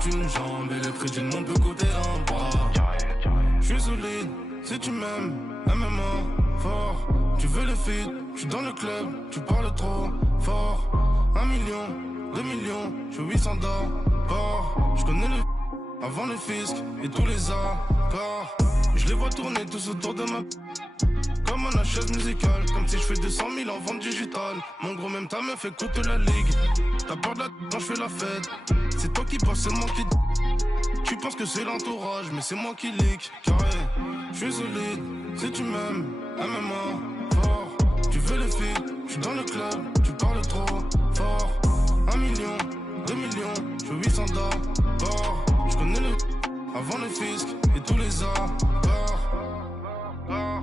coûte une jambe et le prix d'une montre peut coûter un bras. Je suis solide, si tu m'aimes, MMA, fort. Tu veux le feed, je suis dans le club, tu parles trop fort. 1 million, 2 millions, je suis 800 d'abord. Je connais le avant le fisc et tous les accords. Je les vois tourner tous autour de ma comme un chaise musicale, comme si je fais 200 000 en vente digitale. Mon gros, même ta meuf écoute la ligue. T'as peur de la quand je fais la fête. C'est toi qui penses, c'est moi qui. Tu penses que c'est l'entourage, mais c'est moi qui leak. Carré, je suis solide, si tu m'aimes, MMA, fort. Tu veux le feed, je suis dans le club, tu parles trop fort. 1 million, 2 millions, je suis 800 d'abord. Je connais le avant le fisc et tous les accords.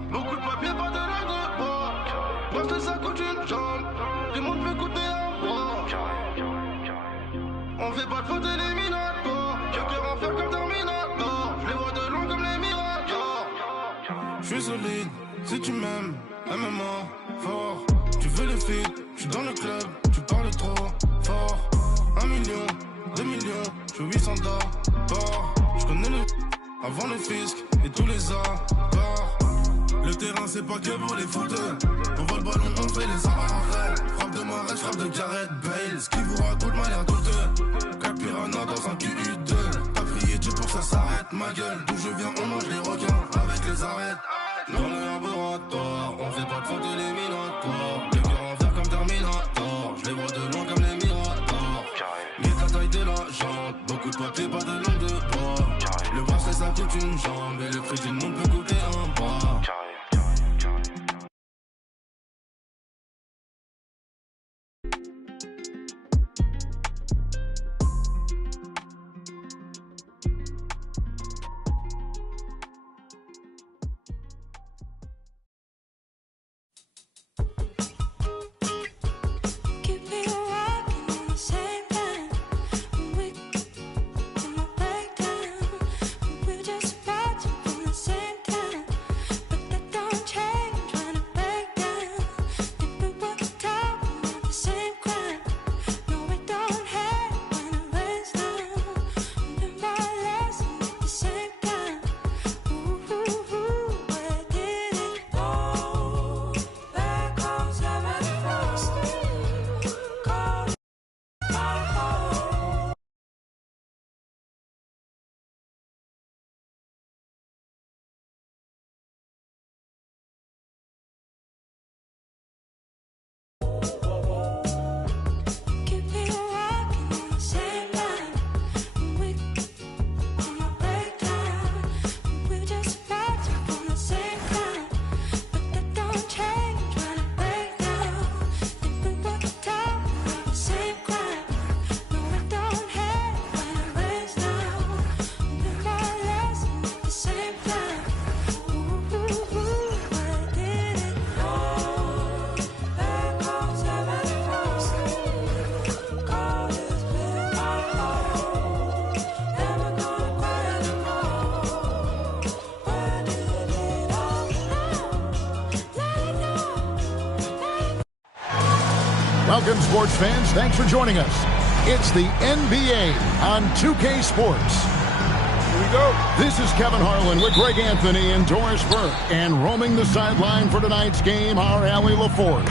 Beaucoup de papier, pas de langue de bois. Parce que ça coûte une jambe. Tout le monde veut coûter un bras. On fait pas de faute éliminatoire. Quelqu'un en faire comme Terminator. Je les vois de loin comme les miracles. Je suis solide, si tu m'aimes, MMA, fort. Tu veux le feed, je suis dans le club, tu parles trop fort. 1 million, 2 millions, je suis 800 d'abord. Je connais le avant le fisc et tous les accords. Le terrain c'est pas que pour les footeux. On voit le ballon, on fait les arrêts. Frappe de Marais, frappe de Gareth Bale. Ce qui vous raconte m'a l'air douteux. Cap Piranha dans un QU2. T'as prié Dieu pour ça s'arrête, ma gueule. D'où je viens, on mange les requins avec les arêtes. Dans le laboratoire, on fait pas de faute éliminatoire. Les cœurs en fer comme Terminator. Je les vois de loin comme les miradors. Guette la taille de la jante. Beaucoup de papier, pas de langue de bois. Le bracelet ça coûte une jambe et le prix d'une montre peut coûter un bras. Welcome, sports fans. Thanks for joining us. It's the NBA on 2K Sports. Here we go. This is Kevin Harlan with Greg Anthony and Doris Burke. And roaming the sideline for tonight's game, our Allie LaForce.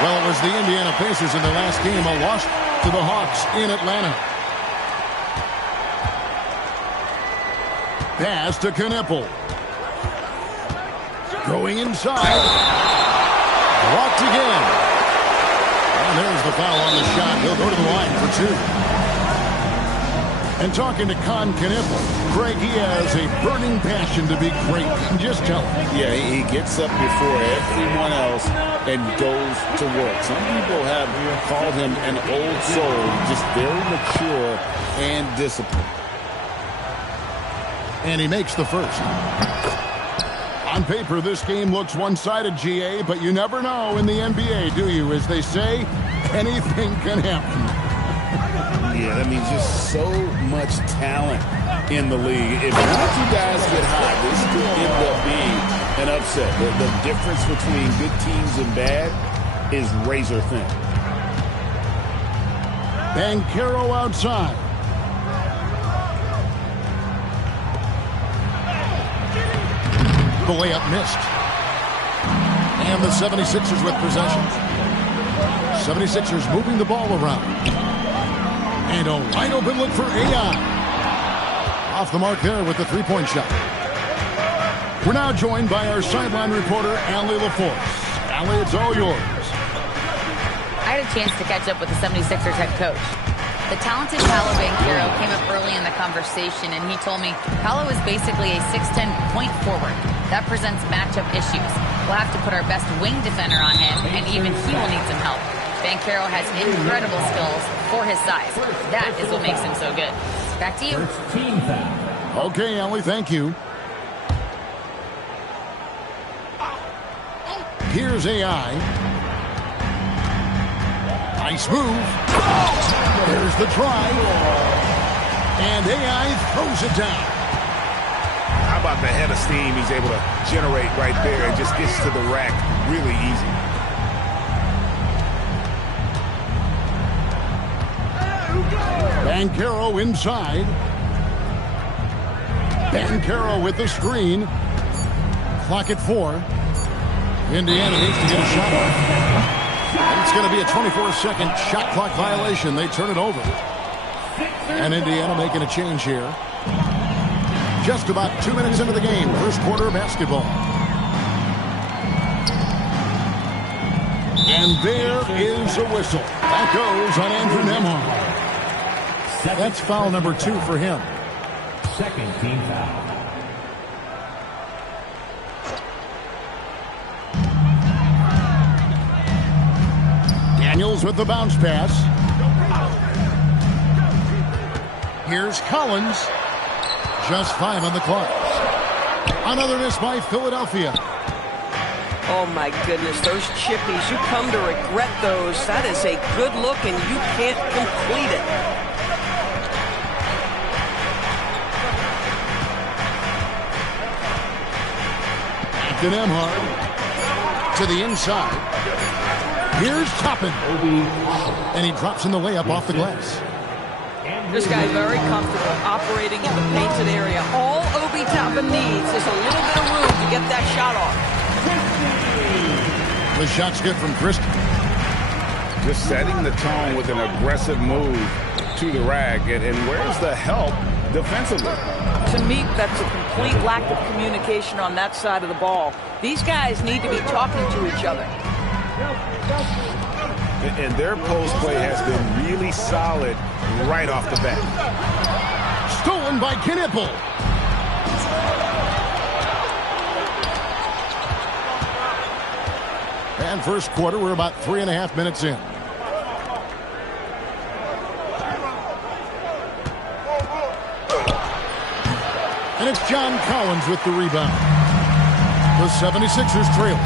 Well, it was the Indiana Pacers in their last game, a loss to the Hawks in Atlanta. Pass to Knipple. Going inside. Blocked again. And there's the foul on the shot. He'll go to the line for two. And talking to Con Knipple, Greg, he has a burning passion to be great. Just tell him. Yeah, he gets up before everyone else and goes to work. Some people have called him an old soul, just very mature and disciplined. And he makes the first. On paper, this game looks one-sided, GA, but you never know in the NBA, do you? As they say, anything can happen. Yeah, I mean, just so much talent in the league. If one or two guys get hot, this could end up being an upset. The difference between good teams and bad is razor thin. Banchero outside. The layup missed. And the 76ers with possession. 76ers moving the ball around. And a wide open look for AI. Off the mark there with the three-point shot. We're now joined by our sideline reporter, Allie LaForce. Allie, it's all yours. I had a chance to catch up with the 76ers head coach. The talented Paolo Banchero came up early in the conversation, and he told me Paolo is basically a 6'10" point forward. That presents matchup issues. We'll have to put our best wing defender on him, and even he will need some help. Banchero has incredible skills for his size. That is what makes him so good. Back to you. Okay, Allie, thank you. Here's AI. Nice move. There's the drive. And AI throws it down. How about the head of steam he's able to generate right there and just gets to the rack really easy. Banchero inside. Banchero with the screen. Clock at 4. Indiana needs to get a shot off. And it's going to be a 24-second shot clock violation. They turn it over. And Indiana making a change here. Just about 2 minutes into the game. First quarter basketball. And there is a whistle. That goes on Andrew Nembhard. That's foul number 2 for him. Second team foul. Daniels with the bounce pass. Here's Collins. Just 5 on the clock. Another miss by Philadelphia. Oh, my goodness. Those chippies, you come to regret those. That is a good look, and you can't complete it. To Nembhard. To the inside. Here's Toppin. And he drops in the layup off the glass. This guy's very comfortable operating in the painted area. All Obi Toppin needs is a little bit of room to get that shot off. The shot's good from Christie. Just setting the tone with an aggressive move to the rack. And where's the help defensively? To me, that's a complete lack of communication on that side of the ball. These guys need to be talking to each other. And their post play has been really solid right off the bat. Stolen by Knipple. And first quarter, we're about 3.5 minutes in. And it's John Collins with the rebound. The 76ers trail.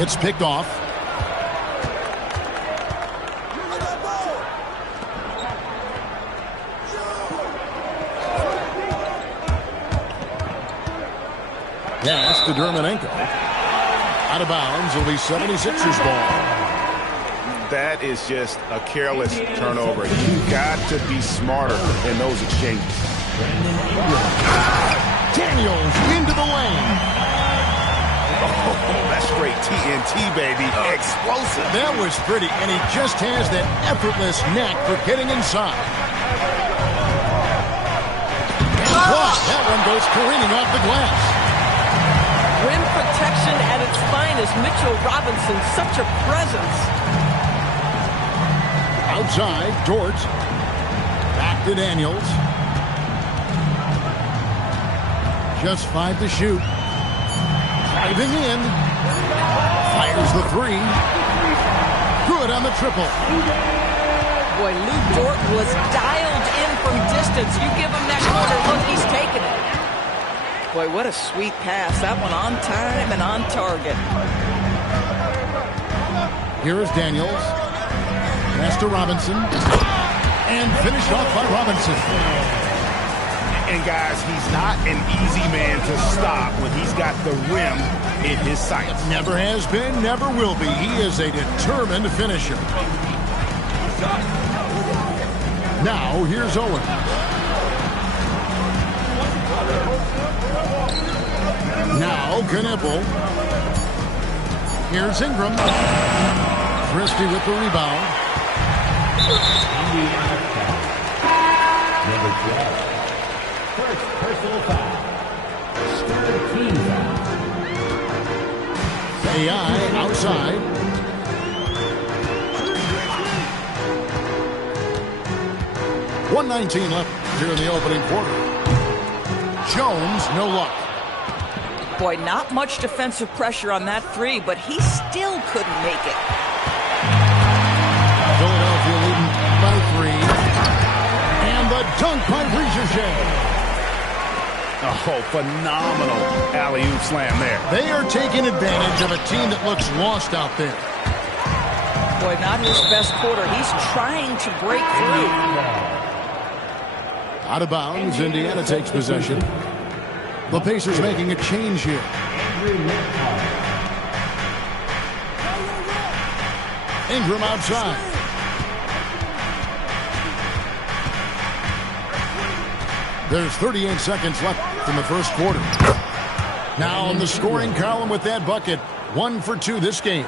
It's picked off. Pass to Dermanenko. Out of bounds. It'll be 76ers ball. That is just a careless turnover. You've got to be smarter in those exchanges. Daniels into the lane. Oh, that's great TNT, baby. Explosive. That was pretty, and he just has that effortless knack for getting inside. And blocked. That one goes careening off the glass. Rim protection at its finest. Mitchell Robinson, such a presence. Outside, Dort. Back to Daniels. Just 5 to shoot. Driving in. Fires the 3. Good on the triple. Boy, Lou Dort was dialed in from distance. You give him that corner look, he's taking it. Boy, what a sweet pass. That one on time and on target. Here is Daniels. Pass to Robinson. And finished off by Robinson. And guys, he's not an easy man to stop when he's got the rim in his sights. Never has been, never will be. He is a determined finisher. Now, here's Owen. Now, Knipple. Here's Ingram. Christie with the rebound. Number 12. First personal foul. Third team foul. AI outside. .119 left here in the opening quarter. Jones, no luck. Boy, not much defensive pressure on that three, but he still couldn't make it. Philadelphia leading by 3. And the dunk by Ricochet. Oh, phenomenal alley-oop slam there. They are taking advantage of a team that looks lost out there. Boy, not his best quarter. He's trying to break through. Out of bounds, Indiana takes possession. The Pacers making a change here. Ingram outside. There's 38 seconds left in the first quarter. Now on the scoring column with that bucket. 1 for 2 this game.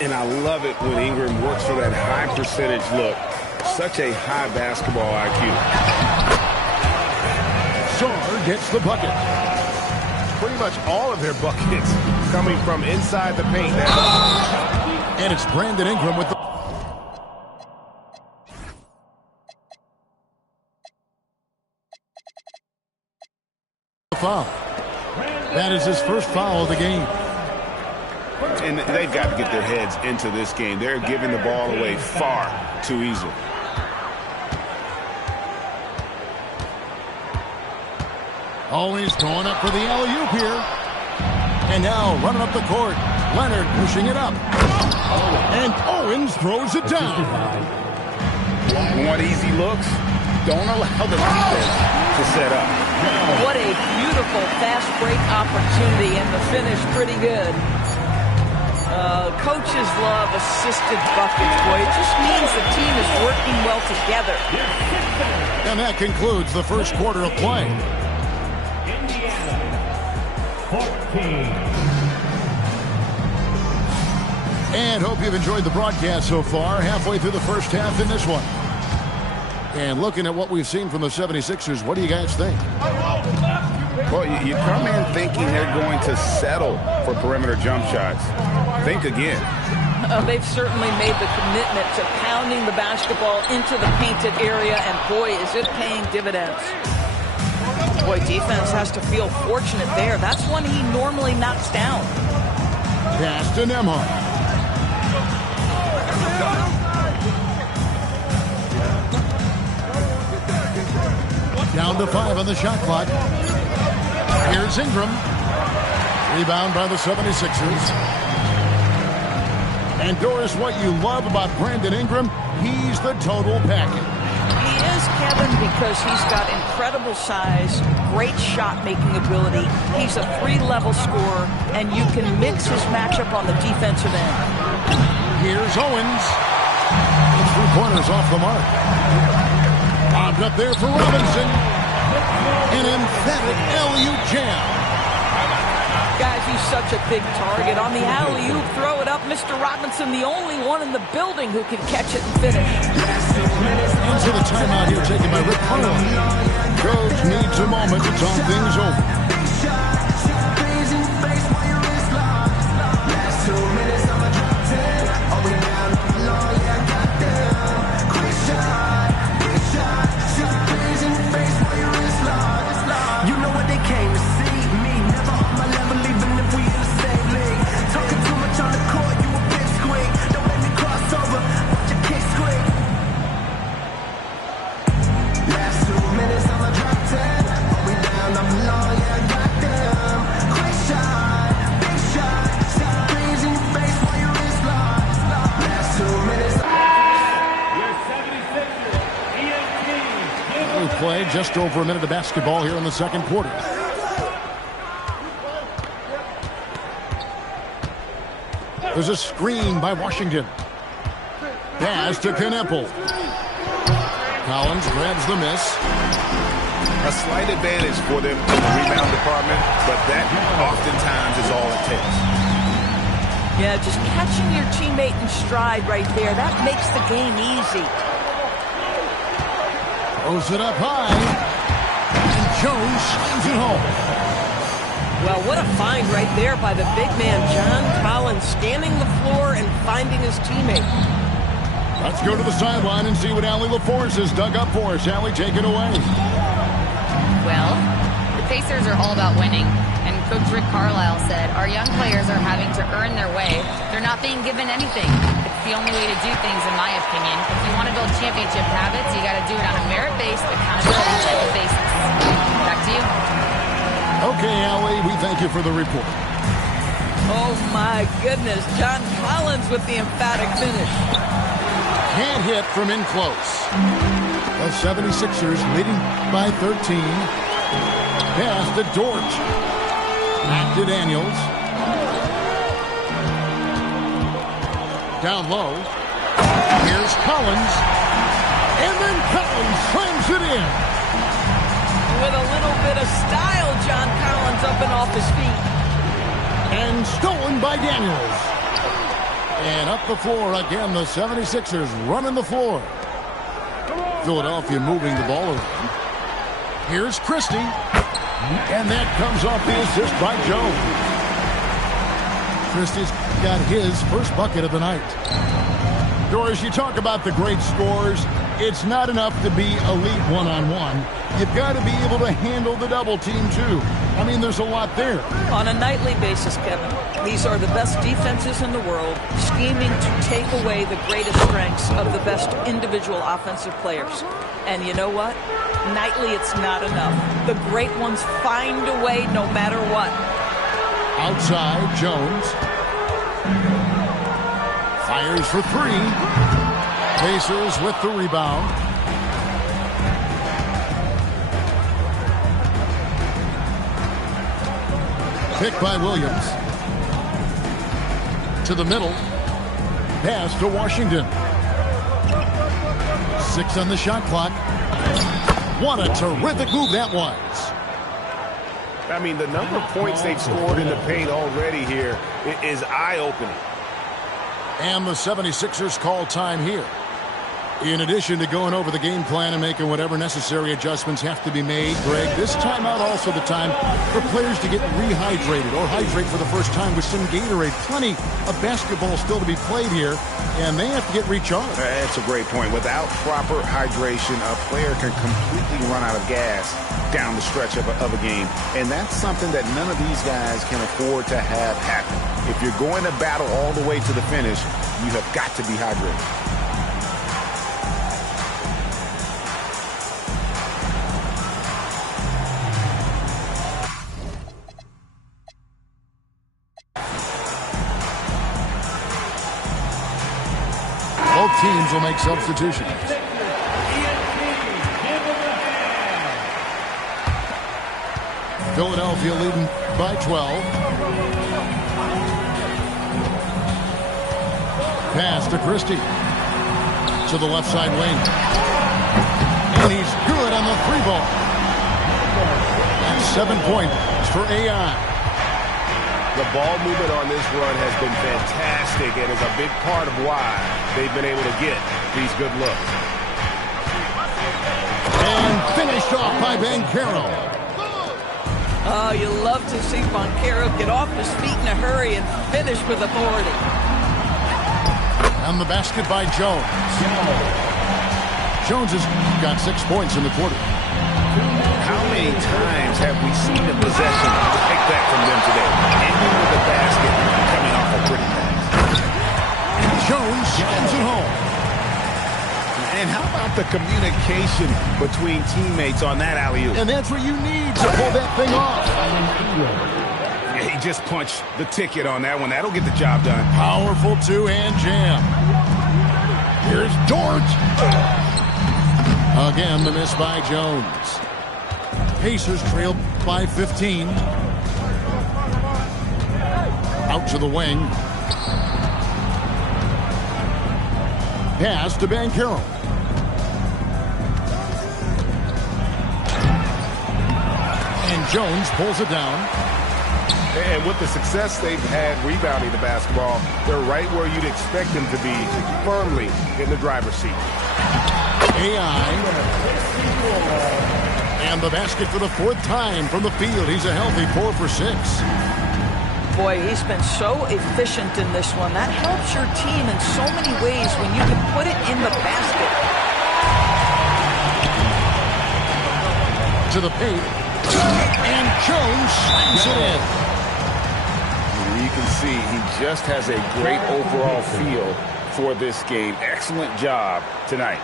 And I love it when Ingram works for that high percentage look. Such a high basketball IQ. Saar gets the bucket. Pretty much all of their buckets coming from inside the paint. And it's Brandon Ingram with the foul. That is his first foul of the game. And they've got to get their heads into this game. They're giving the ball away far too easily. Always going up for the alley-oop here. And now running up the court. Leonard pushing it up. And Owens throws it down. Want easy looks? Don't allow the defense to set up. What a beautiful fast break opportunity, and the finish pretty good. Coaches love assisted buckets, boy. It just means the team is working well together. And that concludes the first quarter of play. Indiana, 14. And hope you've enjoyed the broadcast so far. Halfway through the first half in this one. And looking at what we've seen from the 76ers, what do you guys think? Well, you come in thinking they're going to settle for perimeter jump shots. Think again. They've certainly made the commitment to pounding the basketball into the painted area, and boy, is it paying dividends. Boy, defense has to feel fortunate there. That's one he normally knocks down. Pass to Nembhard. Down to 5 on the shot clock. Here's Ingram. Rebound by the 76ers. And Doris, what you love about Brandon Ingram, he's the total package. He is, Kevin, because he's got incredible size, great shot-making ability. He's a 3-level scorer, and you can mix his matchup on the defensive end. Here's Owens. The 3-pointers off the mark. Bobbed up there for Robinson. An emphatic alley-oop jam. Guys, he's such a big target. On the alley-oop, throw it up. Mr. Robinson, the only one in the building who can catch it and finish. Into the timeout here taken by Rick Carlisle. Coach needs a moment to talk things over. Play just over a minute of basketball here in the second quarter. There's a screen by Washington. Pass to Kneppel. Collins grabs the miss. A slight advantage for them in the rebound department, but that oftentimes is all it takes. Yeah, just catching your teammate in stride right there, that makes the game easy. Throws it up high. And Jones slams it home. Well, what a find right there by the big man, John Collins, scanning the floor and finding his teammate. Let's go to the sideline and see what Allie LaForce has dug up for us. Allie, take it away. Well, the Pacers are all about winning. And Coach Rick Carlisle said, our young players are having to earn their way. They're not being given anything. It's the only way to do things, in my opinion. If you want to build championship habits, you got to do it on a merit-based, accountability type of basis. Back to you. Okay, Allie, we thank you for the report. Oh, my goodness. John Collins with the emphatic finish. Can't hit from in close. The 76ers leading by 13. Pass to Dort. Back to Daniels. Down low. Here's Collins. And then Collins slams it in. With a little bit of style, John Collins up and off his feet. And stolen by Daniels. And up the floor again, the 76ers running the floor. Philadelphia moving the ball around. Here's Christie. And that comes off the assist by Jones. Christie's got his first bucket of the night. Doris, you talk about the great scores. It's not enough to be elite one-on-one. You've got to be able to handle the double team, too. I mean, there's a lot there. On a nightly basis, Kevin, these are the best defenses in the world, scheming to take away the greatest strengths of the best individual offensive players. And you know what? Nightly, it's not enough. The great ones find a way no matter what. Outside, Jones. Fires for three. Pacers with the rebound. Pick by Williams. To the middle. Pass to Washington. 6 on the shot clock. What a terrific move that was. I mean, the number of points they've scored in the paint already here is eye-opening. And the 76ers call time here. In addition to going over the game plan and making whatever necessary adjustments have to be made, Greg, this timeout also the time for players to get rehydrated or hydrate for the first time with some Gatorade. Plenty of basketball still to be played here, and they have to get recharged. That's a great point. Without proper hydration, a player can completely run out of gas down the stretch of a game, and that's something that none of these guys can afford to have happen. If you're going to battle all the way to the finish, you have got to be hydrated. Both teams will make substitutions. Philadelphia leading by 12. Pass to Christie. To the left side wing. And he's good on the three ball. That's 7 points for AI. The ball movement on this run has been fantastic and is a big part of why they've been able to get these good looks. And finished off by Banchero. Oh, you love to see Banchero get off his feet in a hurry and finish with authority. And the basket by Jones. Jones has got 6 points in the quarter. How many times have we seen a possession like that from them today? Ending with a basket coming off a pretty pass. Jones slams it home. And how about the communication between teammates on that alley-oop? And that's what you need to pull that thing off. Yeah, he just punched the ticket on that one. That'll get the job done. Powerful two-hand jam. Here's Dort. Again, the miss by Jones. Pacers trail by 15. Out to the wing. Pass to Banchero. And Jones pulls it down. And with the success they've had rebounding the basketball, they're right where you'd expect them to be, firmly in the driver's seat. AI. And the basket for the fourth time from the field. He's a healthy 4 for 6. Boy, he's been so efficient in this one. That helps your team in so many ways when you can put it in the basket. To the paint. And Jones slams it in. You can see he just has a great overall feel for this game. Excellent job tonight.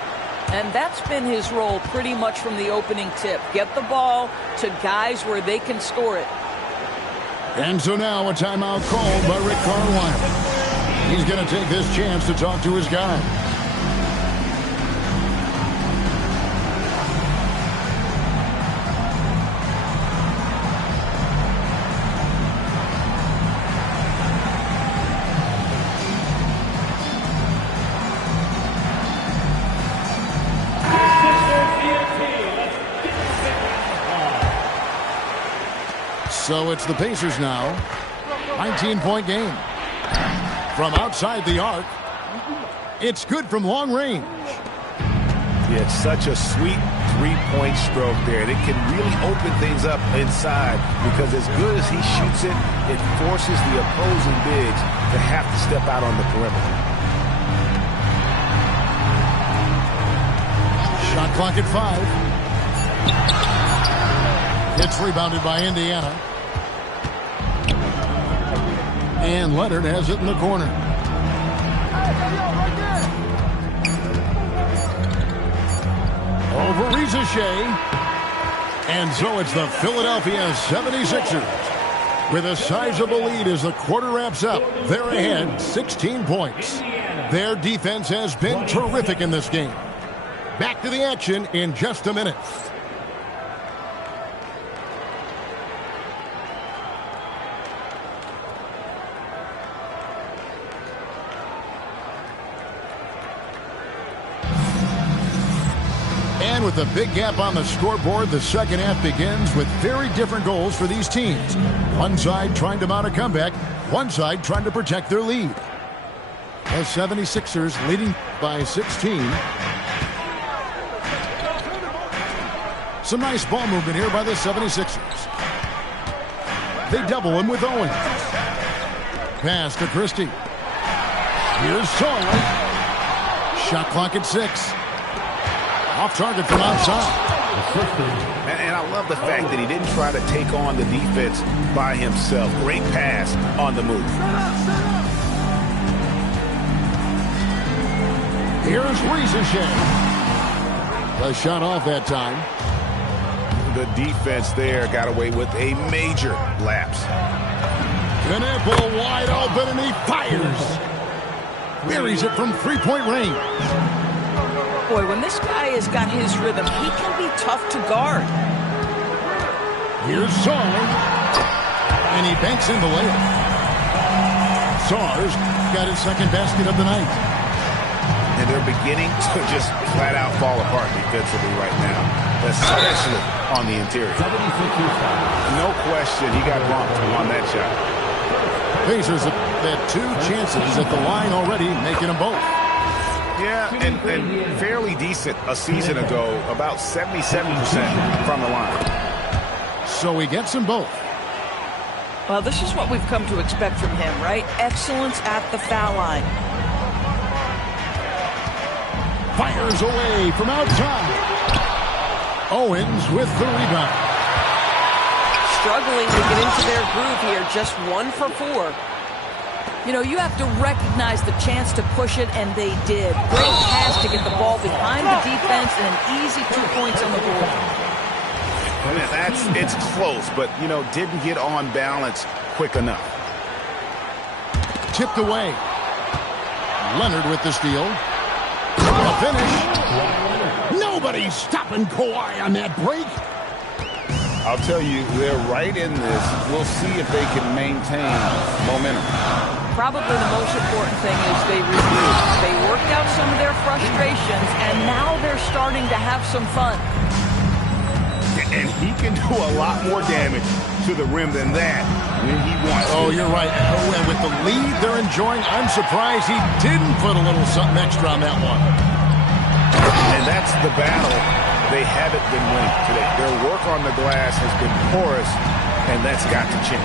And that's been his role pretty much from the opening tip. Get the ball to guys where they can score it. And so now a timeout called by Rick Carlisle. He's going to take this chance to talk to his guy. So it's the Pacers now. 19-point game. From outside the arc, it's good from long range. Yeah, it's such a sweet three-point stroke there. And it can really open things up inside because as good as he shoots it, it forces the opposing bigs to have to step out on the perimeter. Shot clock at 5. It's rebounded by Indiana. And Leonard has it in the corner. Over Shea. And so it's the Philadelphia 76ers with a sizable lead as the quarter wraps up. They're ahead 16 points. Their defense has been terrific in this game. Back to the action in just a minute. And with a big gap on the scoreboard, the second half begins with very different goals for these teams. One side trying to mount a comeback, one side trying to protect their lead. The 76ers leading by 16. Some nice ball movement here by the 76ers. They double him with Owens. Pass to Christie. Here's Sawyer. Shot clock at 6. Off target from outside. And I love the fact that he didn't try to take on the defense by himself. Great pass on the move. Here's Shea. The shot off that time. The defense there got away with a major lapse. Knipple wide open and he fires. Buries it from three-point range. Boy, when this guy has got his rhythm, he can be tough to guard. Here's Sarr. And he banks in the layup. Sarr's got his second basket of the night. And they're beginning to just flat out fall apart defensively right now, especially on the interior. No question, he got bumped on that shot. Pacers have had 2 chances at the line already, making them both. Yeah, and fairly decent a season ago, about 77% from the line. So he gets them both. Well, this is what we've come to expect from him, right? Excellence at the foul line. Fires away from outside. Owens with the rebound. Struggling to get into their groove here, just 1 for 4. You know, you have to recognize the chance to push it, and they did. Great pass to get the ball behind the defense and an easy 2 points on the board. It's close, but, you know, didn't get on balance quick enough. Tipped away. Leonard with the steal. A finish. Nobody's stopping Kawhi on that break. I'll tell you, they're right in this. We'll see if they can maintain momentum. Probably the most important thing is they reviewed. They worked out some of their frustrations. frustrations, and now they're starting to have some fun. And he can do a lot more damage to the rim than that when he wants to. Oh, you're right. Oh, and with the lead they're enjoying, I'm surprised he didn't put a little something extra on that one. And that's the battle they haven't been winning today. Their work on the glass has been porous, and that's got to change.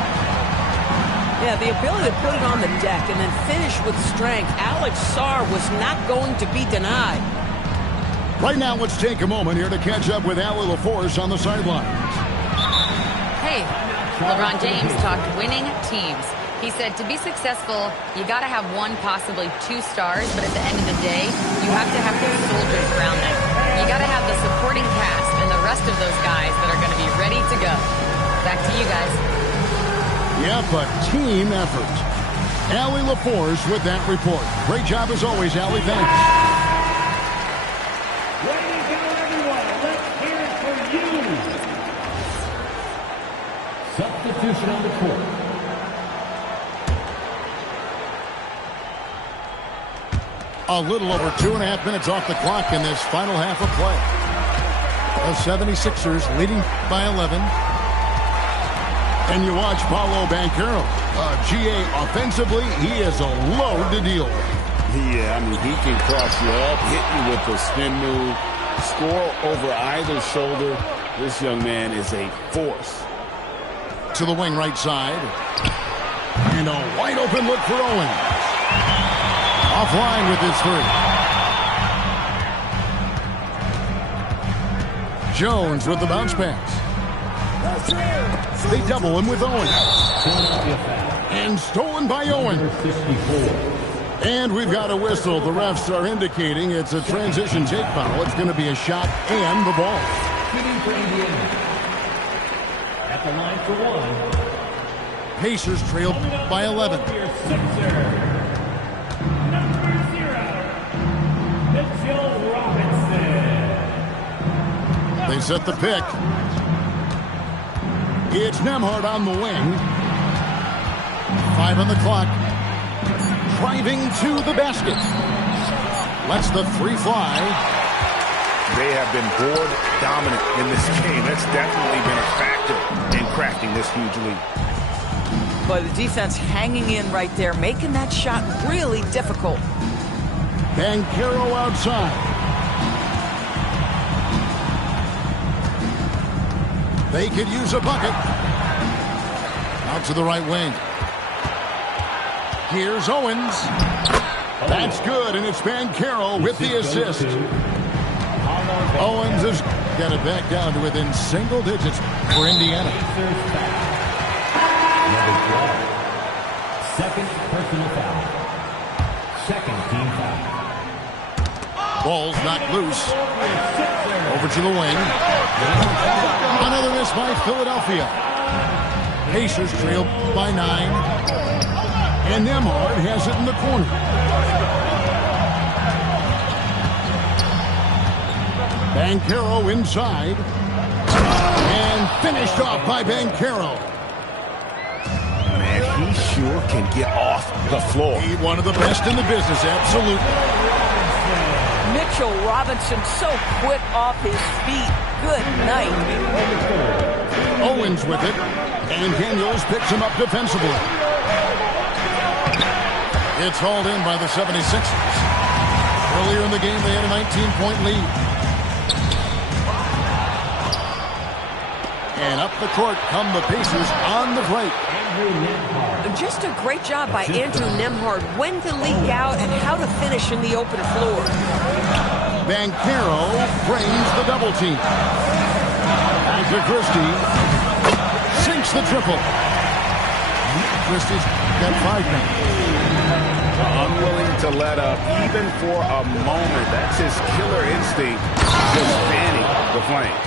Yeah, the ability to put it on the deck and then finish with strength. Alex Sarr was not going to be denied. Right now, let's take a moment here to catch up with Allie LaForce on the sidelines. Hey, LeBron James talked winning teams. He said to be successful, you got to have one, possibly two stars, but at the end of the day, you have to have those soldiers around them. You got to have the supporting cast and the rest of those guys that are going to be ready to go. Back to you guys. Yep, a team effort. Allie LaForce with that report. Great job as always, Allie. Thanks. Ladies and everyone, let's hear it for you. Substitution on the court. A little over 2.5 minutes off the clock in this final half of play. The 76ers leading by 11. And you watch Paolo Banchero. GA offensively, he is a load to deal with. Yeah, I mean, he can cross you up, hit you with a spin move, score over either shoulder. This young man is a force. To the wing right side. And a wide open look for Owens. Offline with his three. Jones with the bounce pass. They double him with Owens. And stolen by Owens. And we've got a whistle. The refs are indicating it's a transition take foul. It's going to be a shot and the ball. At the line for one. Pacers trail by 11. They set the pick. It's Nembhard on the wing. 5 on the clock. Driving to the basket. Lets the three fly. They have been board dominant in this game. That's definitely been a factor in cracking this huge lead. But the defense hanging in right there, making that shot really difficult. Banchero outside. They could use a bucket. Out to the right wing. Here's Owens. That's good, and it's Banchero with the assist. Owens has got it back down to within single digits for Indiana. Second personal foul. Second team foul. Ball's knocked loose. Over to the wing. Another miss by Philadelphia. Pacers trail by 9. And Nembhard has it in the corner. Banchero inside. And finished off by Banchero. Man, he sure can get off the floor. He's one of the best in the business, absolutely. Mitchell Robinson so quick off his feet. Good night. Owens with it. And Daniels picks him up defensively. It's hauled in by the 76ers. Earlier in the game, they had a 19-point lead. And up the court come the Pacers on the break. Just a great job by Andrew Nembhard when to leak out and how to finish in the open floor. Banchero frames the double team. After Christie sinks the triple. Christie's got 5 now. Unwilling to let up even for a moment. That's his killer instinct. Just fanning the flame.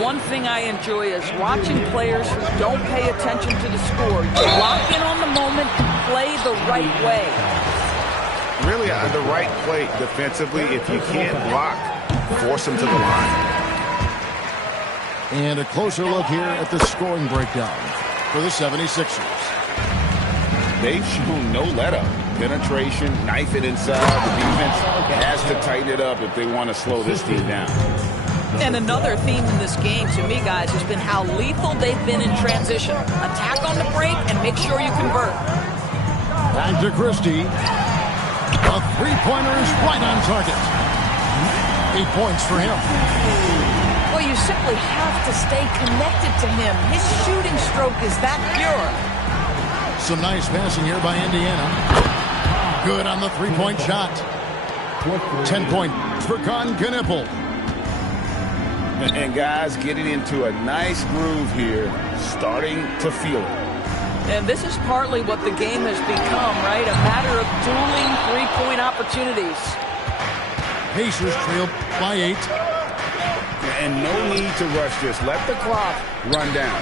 One thing I enjoy is watching players who don't pay attention to the score. You lock in on the moment, play the right way. Really, the right play defensively. If you can't block, force him to the line. And a closer look here at the scoring breakdown for the 76ers. They've shown no let up. penetration, knife it inside. The defense has to tighten it up if they want to slow this team down. And another theme in this game, to me, guys, has been how lethal they've been in transition. Attack on the break and make sure you convert. Back to Christie. A three-pointer is right on target. 8 points for him. Well, you simply have to stay connected to him. His shooting stroke is that pure. Some nice passing here by Indiana. Good on the three-point shot. 10 points for Con Knippel. And guys getting into a nice groove here, starting to feel it. And this is partly what the game has become, right? A matter of dueling three-point opportunities. Pacers trail by 8. And no need to rush this. Let the clock run down.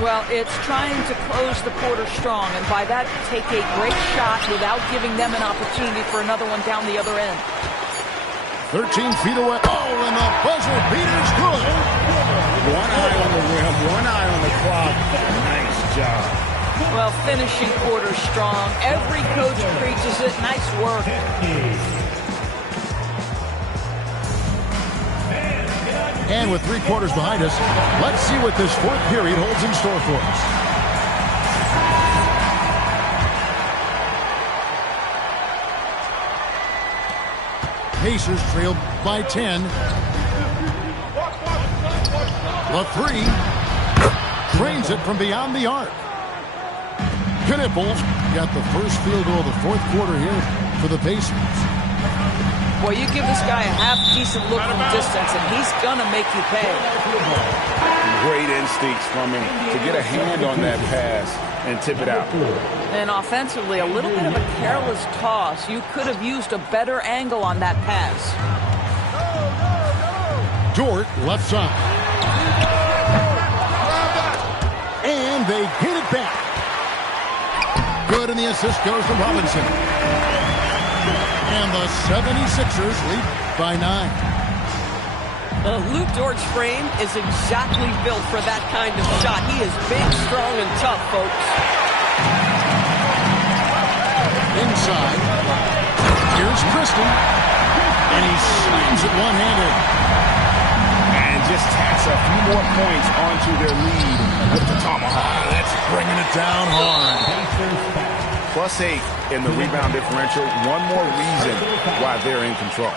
Well, it's trying to close the quarter strong, and by that, take a great shot without giving them an opportunity for another one down the other end. 13 feet away. Oh, and the buzzer beater's good. One eye on the rim, one eye on the clock. Nice job. Well, finishing quarter strong. Every coach preaches it. Nice work. And with 3 quarters behind us, let's see what this fourth period holds in store for us. Pacers trail by 10. The 3 drains it from beyond the arc. Knippel got the first field goal of the fourth quarter here for the Pacers. Well, you give this guy a half-decent look from distance, and he's going to make you pay. Great instincts from him to get a hand on that pass and tip it out. And offensively, a little bit of a careless toss. You could have used a better angle on that pass. Dort, left side. And they get it back. Good, and the assist goes to Robinson. And the 76ers lead by 9. Luke Dort's frame is exactly built for that kind of shot. He is big, strong, and tough, folks. Inside. Here's Christie. And he slams it one-handed. And just tacks a few more points onto their lead with the tomahawk. That's bringing it down hard. +8 in the rebound differential. One more reason why they're in control.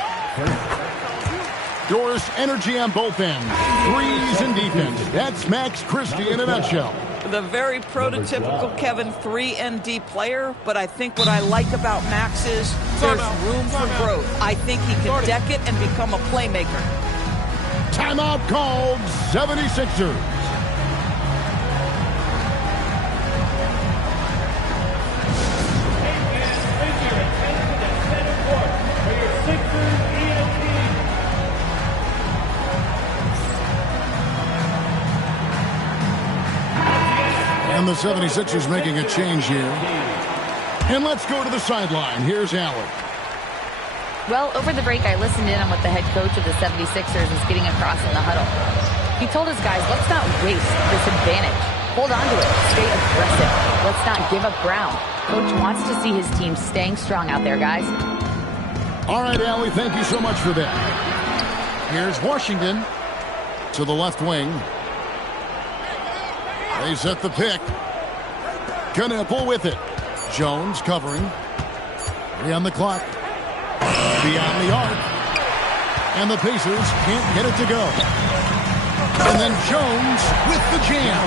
Doris energy on both ends. Threes in defense. That's Max Christie in a nutshell. The very prototypical Kevin 3-and-D player, but I think what I like about Max is there's room for growth. I think he can deck it and become a playmaker. Timeout called, 76ers. And the 76ers making a change here. And let's go to the sideline. Here's Allen. Well, over the break, I listened in on what the head coach of the 76ers was getting across in the huddle. He told his guys, let's not waste this advantage. Hold on to it. Stay aggressive. Let's not give up ground. Coach wants to see his team staying strong out there, guys. All right, Allie, thank you so much for that. Here's Washington to the left wing. They set the pick. Knippel with it. Jones covering. 3 on the clock. Beyond the arc. And the Pacers can't get it to go. And then Jones with the jam.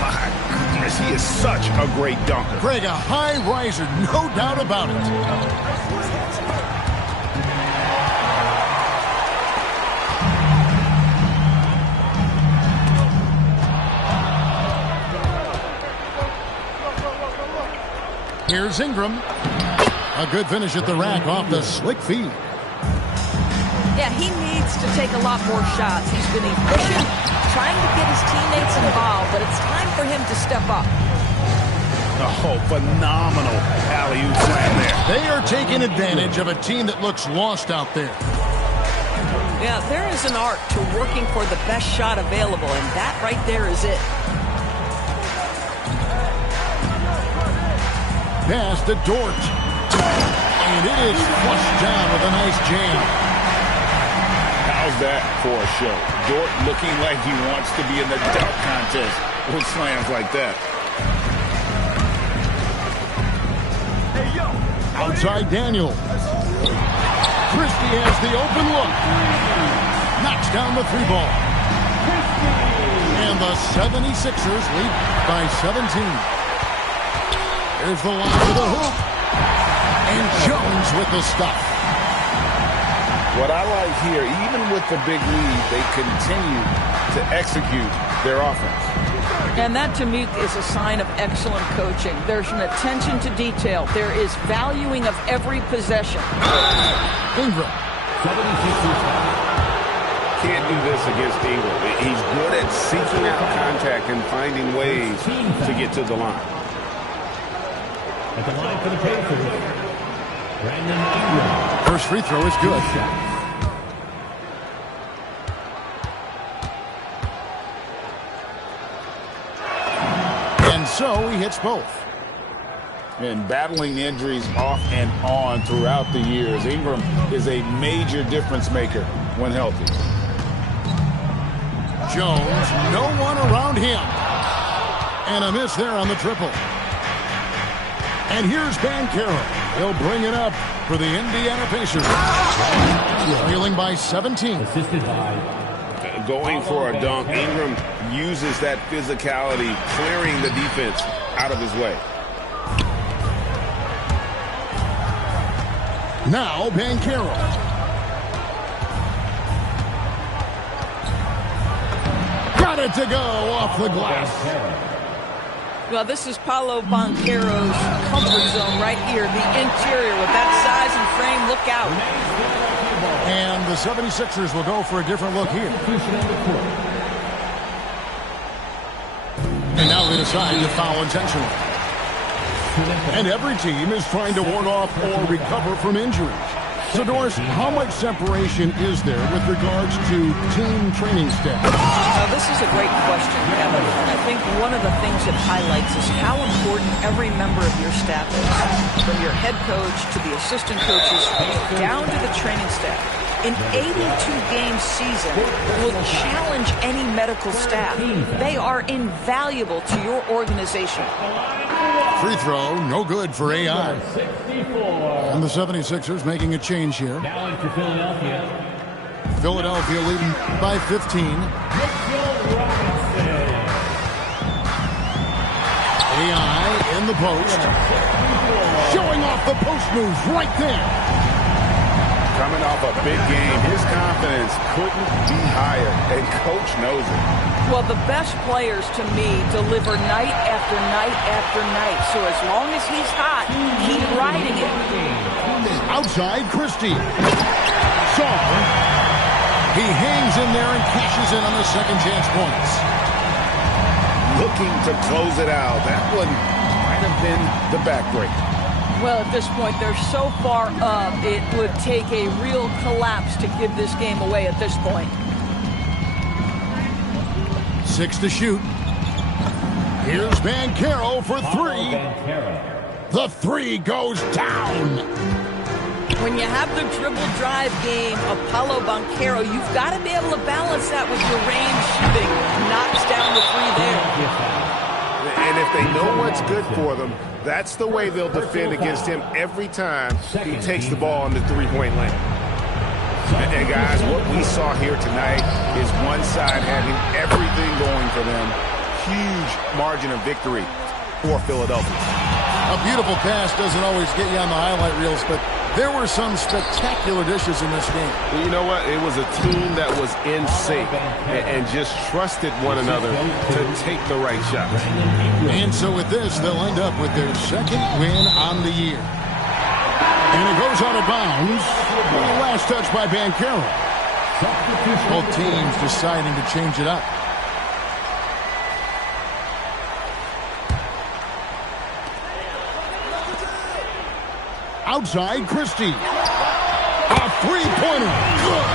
My goodness, he is such a great dunker. Greg, a high riser, no doubt about it. Here's Ingram. A good finish at the rack off the slick feed. Yeah, he needs to take a lot more shots. He's been efficient, trying to get his teammates involved, but it's time for him to step up. Oh, phenomenal alley-oop slam there. They are taking advantage of a team that looks lost out there. Yeah, there is an art to working for the best shot available, and that right there is it. pass to Dort. And it is flushed down with a nice jam. How's that for a show? Dort looking like he wants to be in the dunk contest with slams like that. Outside Daniel. Christie has the open look. Knocks down the three ball. And the 76ers lead by 17. Here's the line to the hoop. And Jones with the stuff. What I like here, even with the big lead, they continue to execute their offense. And that, to me, is a sign of excellent coaching. There's an attention to detail. There is valuing of every possession. Ingram. Can't do this against Ingram. He's good at seeking out contact and finding ways to get to the line. At the line for the Pavers, Brandon Ingram. First free throw is good. And so he hits both. And battling injuries off and on throughout the years, Ingram is a major difference maker when healthy. Jones, no one around him. And a miss there on the triple. And here's Banchero. He'll bring it up for the Indiana Pacers. Trailing by 17. Assisted by Going for a dunk, Ingram uses that physicality, clearing the defense out of his way. Now Banchero. Got it to go off the glass. Well, this is Paolo Banchero's comfort zone right here. The interior with that size and frame. Look out. And the 76ers will go for a different look here. And now they decide to foul intentionally. And every team is trying to ward off or recover from injuries. So, Doris, how much separation is there with regards to team training staff? This is a great question, Kevin. And I think one of the things it highlights is how important every member of your staff is. From your head coach to the assistant coaches, down to the training staff. An 82-game season will challenge any medical staff. They are invaluable to your organization. Free throw, no good for AI. And the 76ers making a change here. now into Philadelphia. Philadelphia leading by 15. AI in the post. Showing off the post moves right there. Coming off a big game, his confidence couldn't be higher, and coach knows it. Well, the best players, to me, deliver night after night after night. So as long as he's hot, keep riding it. Outside, Christie. Shaw. He hangs in there and cashes in on the second chance points. Looking to close it out. That one might have been the backbreaker. Well, at this point, they're so far up, it would take a real collapse to give this game away at this point. 6 to shoot. Here's Banchero for three. The three goes down. When you have the dribble drive game of Paolo Banchero, you've got to be able to balance that with your range shooting. Knocks down the three there. And if they know what's good for them, that's the way they'll defend against him every time he takes the ball in the three-point lane. And guys, what we saw here tonight is one side having everything going for them. Huge margin of victory for Philadelphia. A beautiful pass doesn't always get you on the highlight reels, but there were some spectacular dishes in this game. Well, you know what? It was a team that was in sync and just trusted one another to take the right shots. And so with this, they'll end up with their second win on the year. And it goes out of bounds. Last touch by Banchero. Both teams deciding to change it up. Outside, Christie. A three-pointer. Good.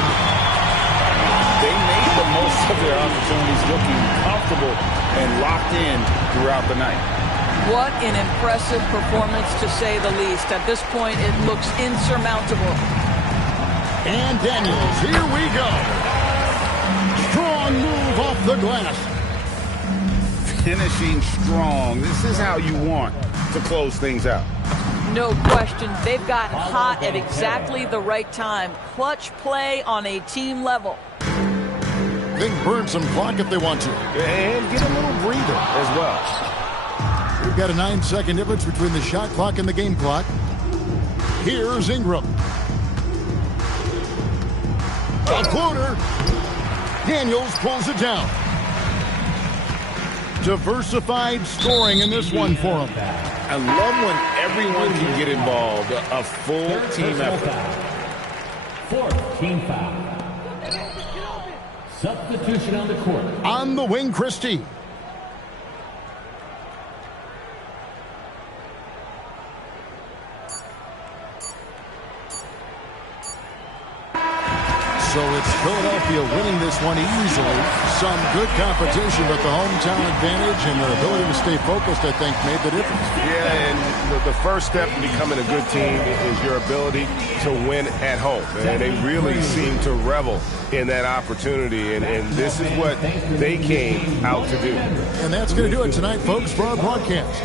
They made the most of their opportunities, looking comfortable and locked in throughout the night. What an impressive performance, to say the least. At this point, it looks insurmountable. And Daniels, here we go. Strong move off the glass. Finishing strong. This is how you want to close things out. No question. They've got hot at exactly the right time. Clutch play on a team level. They can burn some clock if they want to. And get a little breather as well. We've got a 9-second difference between the shot clock and the game clock. Here's Ingram. A floater. Daniels pulls it down. Diversified scoring in this one for him. I love when everyone can get involved. A full team effort. Fourth team foul. Substitution on the court. On the wing, Christie. So it's Philadelphia winning this one easily. Some good competition, but the hometown advantage and their ability to stay focused, I think, made the difference. Yeah, and the first step in becoming a good team is your ability to win at home. And they really seem to revel in that opportunity, and this is what they came out to do. And that's going to do it tonight, folks, for our broadcast.